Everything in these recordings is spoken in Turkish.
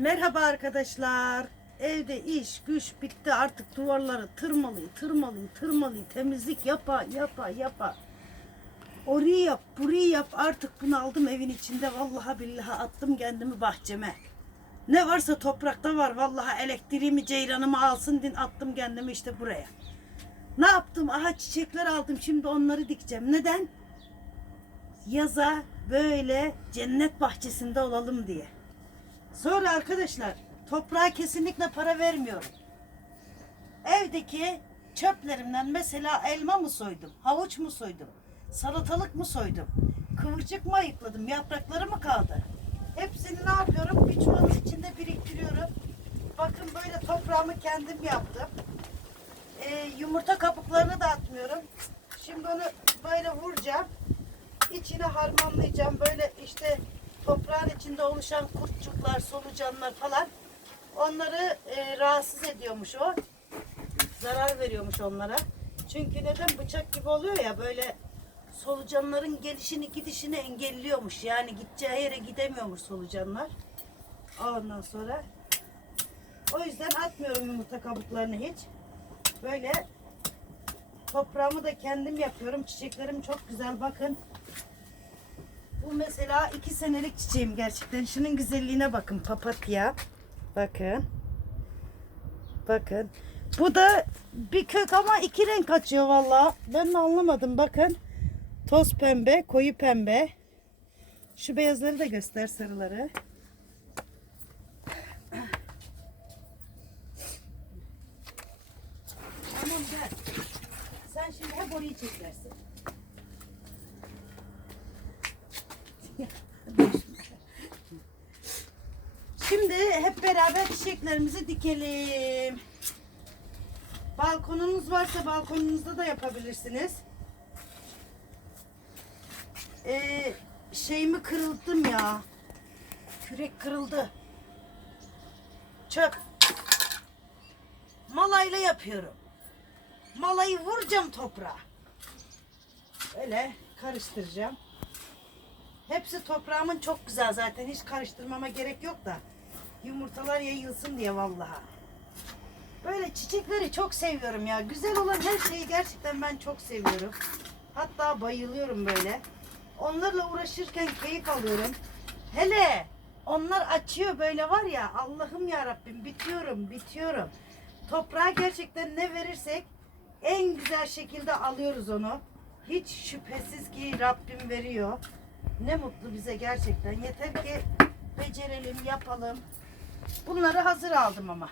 Merhaba arkadaşlar. Evde iş güç bitti artık duvarları tırmalıyı tırmalıyı tırmalıyı temizlik yapa yapa yapa. Orayı yap burayı yap artık bunu aldım evin içinde vallahi billahi attım kendimi bahçeme. Ne varsa toprakta var vallahi elektriğimi ceyranımı alsın din attım kendimi işte buraya. Ne yaptım? Aha çiçekler aldım şimdi onları dikeceğim. Neden? Yaza böyle cennet bahçesinde olalım diye. Sonra arkadaşlar toprağa kesinlikle para vermiyorum. Evdeki çöplerimden mesela elma mı soydum, havuç mu soydum, salatalık mı soydum, kıvırcık mı ayıkladım, yaprakları mı kaldı? Hepsini ne yapıyorum? Bir çuvalın içinde biriktiriyorum. Bakın böyle toprağımı kendim yaptım. Ee, yumurta kabuklarını da atmıyorum. Şimdi onu böyle vuracağım. İçine harmanlayacağım. Böyle işte toprağın içinde oluşan kurtçuklar, solucanlar falan. Onları e, rahatsız ediyormuş o. Zarar veriyormuş onlara. Çünkü neden bıçak gibi oluyor ya böyle solucanların gelişini gidişini engelliyormuş. Yani gideceği yere gidemiyormuş solucanlar. Ondan sonra o yüzden atmıyorum yumurta kabuklarını hiç. Böyle toprağımı da kendim yapıyorum. Çiçeklerim çok güzel bakın. Bu mesela iki senelik çiçeğim gerçekten. Şunun güzelliğine bakın papatya. Bakın. Bakın. Bu da bir kök ama iki renk açıyor valla. Ben de anlamadım bakın. Toz pembe, koyu pembe. Şu beyazları da göster sarıları. Tamam gel. Sen şimdi hep orayı çekersin. Şimdi hep beraber çiçeklerimizi dikelim. Balkonunuz varsa balkonunuzda da yapabilirsiniz. Ee, şeyimi kırıldım ya. Kürek kırıldı. Çöp. Malayla yapıyorum. Malayı vuracağım toprağa. Böyle karıştıracağım. Hepsi toprağımın çok güzel zaten. Hiç karıştırmama gerek yok da. Yumurtalar yayılsın diye vallahi. Böyle çiçekleri çok seviyorum ya. Güzel olan her şeyi gerçekten ben çok seviyorum. Hatta bayılıyorum böyle. Onlarla uğraşırken keyif alıyorum. Hele onlar açıyor böyle var ya Allah'ım ya Rabbim bitiyorum bitiyorum. Toprağa gerçekten ne verirsek en güzel şekilde alıyoruz onu. Hiç şüphesiz ki Rabbim veriyor. Ne mutlu bize gerçekten. Yeter ki becerelim, yapalım. Bunları hazır aldım ama.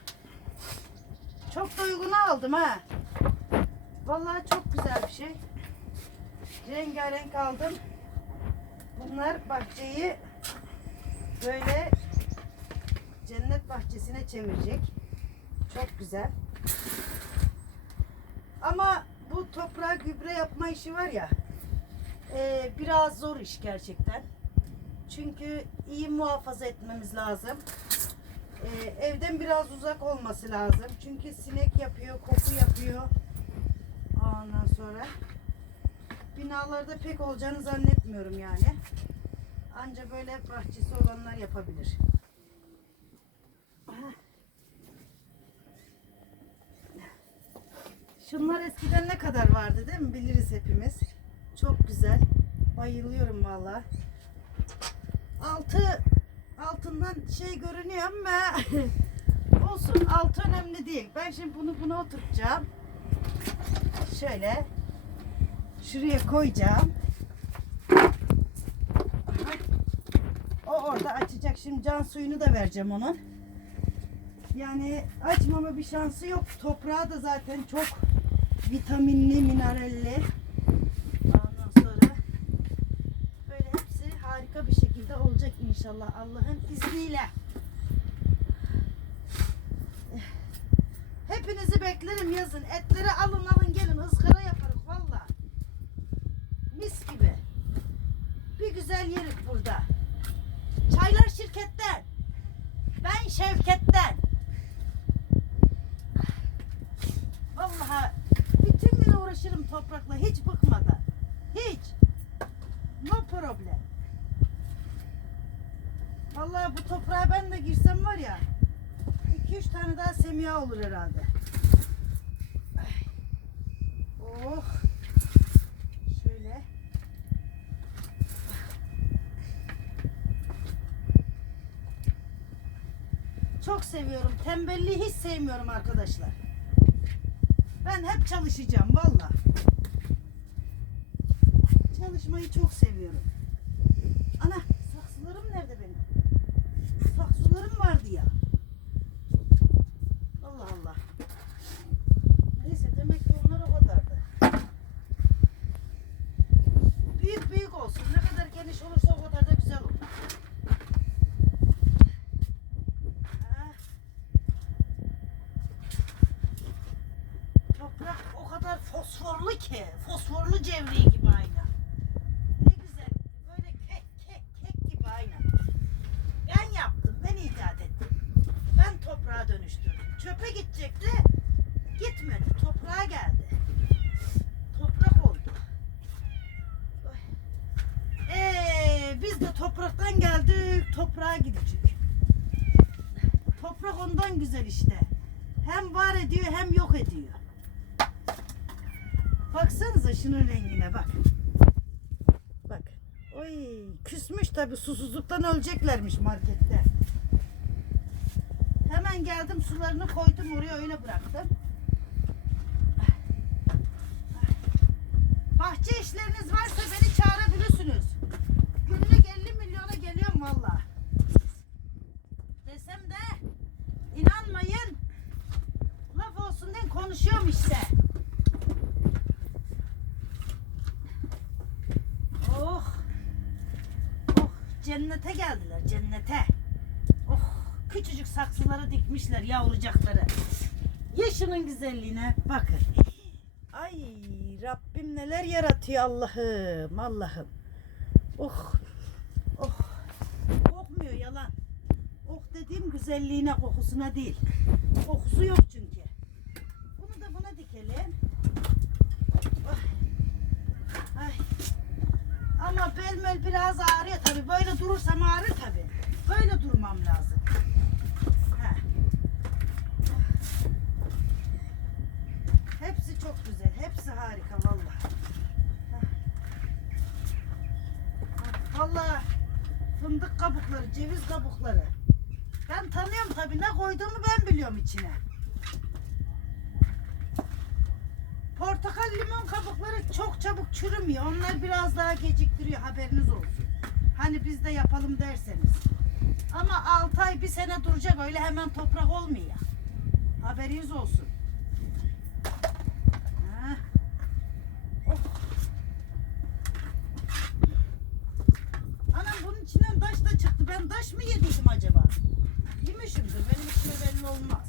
Çok da uyguna aldım ha. Vallahi çok güzel bir şey. Rengarenk aldım. Bunlar bahçeyi böyle cennet bahçesine çevirecek. Çok güzel. Ama bu toprağa gübre yapma işi var ya e, biraz zor iş gerçekten. Çünkü iyi muhafaza etmemiz lazım. E, evden biraz uzak olması lazım. Çünkü sinek yapıyor, koku yapıyor. Ondan sonra binalarda pek olacağını zannetmiyorum yani. Anca böyle bahçesi olanlar yapabilir. Şunlar eskiden ne kadar vardı değil mi? Biliriz hepimiz. Çok güzel. Bayılıyorum valla. Altı altından şey görünüyor ama olsun. Altı önemli değil. Ben şimdi bunu buna oturtacağım. Şöyle şuraya koyacağım. O orada açacak. Şimdi can suyunu da vereceğim onun. Yani açmama bir şansı yok. Toprağı da zaten çok vitaminli, mineralli. Ondan sonra böyle hepsi harika bir şekilde olacak inşallah Allah'ın izniyle. Hepinizi beklerim yazın. Etleri alın alın gelin ızgara yaparız valla. Mis gibi. Bir güzel yerik burada. Çaylar şirketten. Ben Şevket'ten. Vallahi bu toprağa ben de girsem var ya 2-3 tane daha semiha olur herhalde. Oh. Şöyle. Çok seviyorum. Tembelliği hiç sevmiyorum arkadaşlar. Ben hep çalışacağım valla. Çalışmayı çok seviyorum. Ana? Saksılarım vardı ya. Allah Allah. Neyse demek ki onlar o kadardı. Büyük büyük olsun. Ne kadar geniş olursa o kadar da güzel olur. Ha. Toprak o kadar fosforlu ki. Fosforlu cevriği gibi aynı. Ne güzel. Böyle kek kek kek gibi aynı. Ben yaptım. Ben icat ettim. Ben toprağa Çöpe gidecekti. Gitmedi. Toprağa geldi. Toprak oldu. Ay. Ee, biz de topraktan geldik. Toprağa gidecek. Toprak ondan güzel işte. Hem var ediyor hem yok ediyor. Baksanıza şunun rengine bak. Bak. Oy küsmüş tabi susuzluktan öleceklermiş markette. Hemen geldim sularını koydum oraya öyle bıraktım. Bahçe işleriniz varsa beni çağırabilirsiniz. Günlük 50 milyona geliyorum valla. Desem de inanmayın. Laf olsun diye konuşuyorum işte. Oh. Oh cennete geldiler cennete. Küçücük saksıları dikmişler yavrucakları. Yaşının güzelliğine bakın. Ay Rabbim neler yaratıyor Allah'ım Allah'ım. Oh oh kokmuyor yalan. Oh dediğim güzelliğine kokusuna değil. Kokusu yok çünkü. Bunu da buna dikelim. Oh. Ay. Ama bel mel biraz ağrıyor tabi. Böyle durursam ağrır tabi. Böyle durmam lazım. Heh. Hepsi çok güzel. Hepsi harika. Heh, Vallahi fındık kabukları, ceviz kabukları. Ben tanıyorum tabi. Ne koyduğumu ben biliyorum içine. Portakal limon kabukları çok çabuk çürümüyor. Onlar biraz daha geciktiriyor haberiniz olsun. Hani biz de yapalım derseniz. Ama 6 ay bir sene duracak öyle hemen toprak olmuyor. Haberiniz olsun. Ha. Oh. Anam bunun içinden taş da çıktı. Ben taş mı yediydim acaba? Yemişimdir. Benim içime belli olmaz.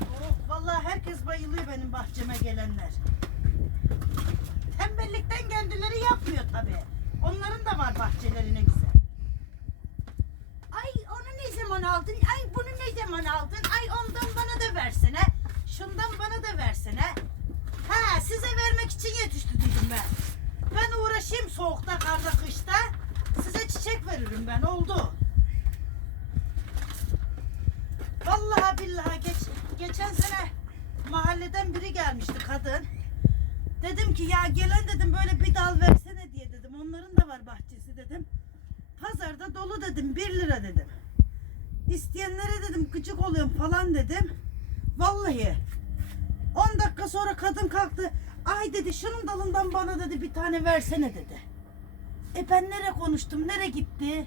Oh, vallahi herkes bayılıyor benim bahçeme gelenler. Tembellikten kendileri yapmıyor tabi. Onların da var bahçeleri ne güzel. Ay onu ne zaman aldın? Ay bunu ne zaman aldın? Ay ondan bana da versene. Şundan bana da versene. Ha size vermek için yetiştirdim ben. Ben uğraşayım soğukta, karda, kışta. Size çiçek veririm ben oldu. Vallahi billahi geç, geçen sene mahalleden biri gelmişti kadın. Dedim ki ya gelen dedim böyle bir dal dedim. Onların da var bahçesi dedim. Pazarda dolu dedim 1 lira dedim. İsteyenlere dedim gıcık oluyorum falan dedim. Vallahi 10 dakika sonra kadın kalktı. Ay dedi şunun dalından bana dedi bir tane versene dedi. E ben nere konuştum nere gitti?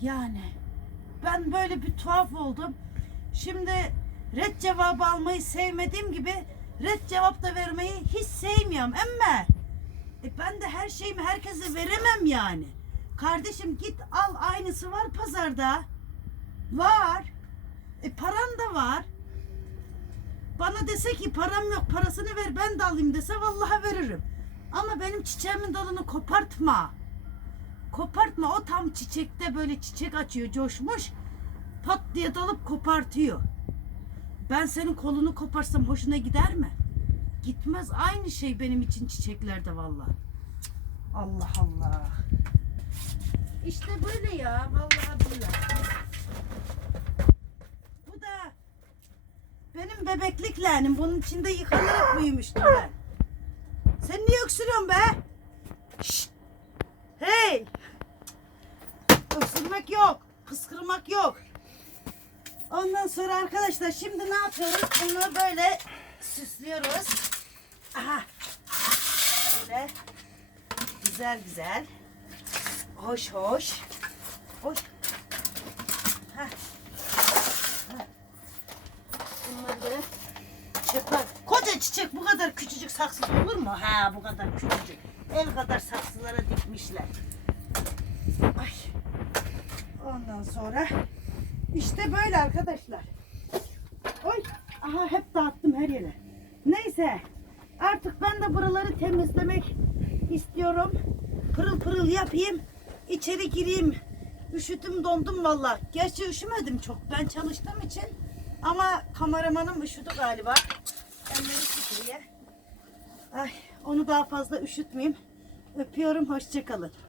Yani ben böyle bir tuhaf oldum. Şimdi red cevabı almayı sevmediğim gibi red cevap da vermeyi hiç sevmiyorum ama e ben de her şeyimi herkese veremem yani. Kardeşim git al aynısı var pazarda. Var. E paran da var. Bana dese ki param yok parasını ver ben de alayım dese vallahi veririm. Ama benim çiçeğimin dalını kopartma. Kopartma o tam çiçekte böyle çiçek açıyor coşmuş. Pat diye dalıp kopartıyor. Ben senin kolunu koparsam hoşuna gider mi? Gitmez. Aynı şey benim için çiçeklerde vallahi. Allah Allah. İşte böyle ya vallahi billahi. Bu da benim bebeklik leğenim. Bunun içinde yıkanarak büyümüştüm ben. Sen niye öksürüyorsun be? Şşt! Hey! Öksürmek yok. Kıskırmak yok. Ondan sonra arkadaşlar şimdi ne yapıyoruz? Bunu böyle süslüyoruz. Aha. Böyle güzel güzel. Hoş hoş. Hoş. Heh. Bunları böyle çöpe. Koca çiçek bu kadar küçücük saksı olur mu? Ha bu kadar küçücük. El kadar saksılara dikmişler. Ay. Ondan sonra işte böyle arkadaşlar. Oy. Aha hep dağıttım her yere. Neyse. Artık ben de buraları temizlemek istiyorum. Pırıl pırıl yapayım. İçeri gireyim. Üşüdüm dondum valla. Gerçi üşümedim çok. Ben çalıştığım için. Ama kameramanım üşüdü galiba. Elleri titriye. Ay, onu daha fazla üşütmeyeyim. Öpüyorum. Hoşçakalın.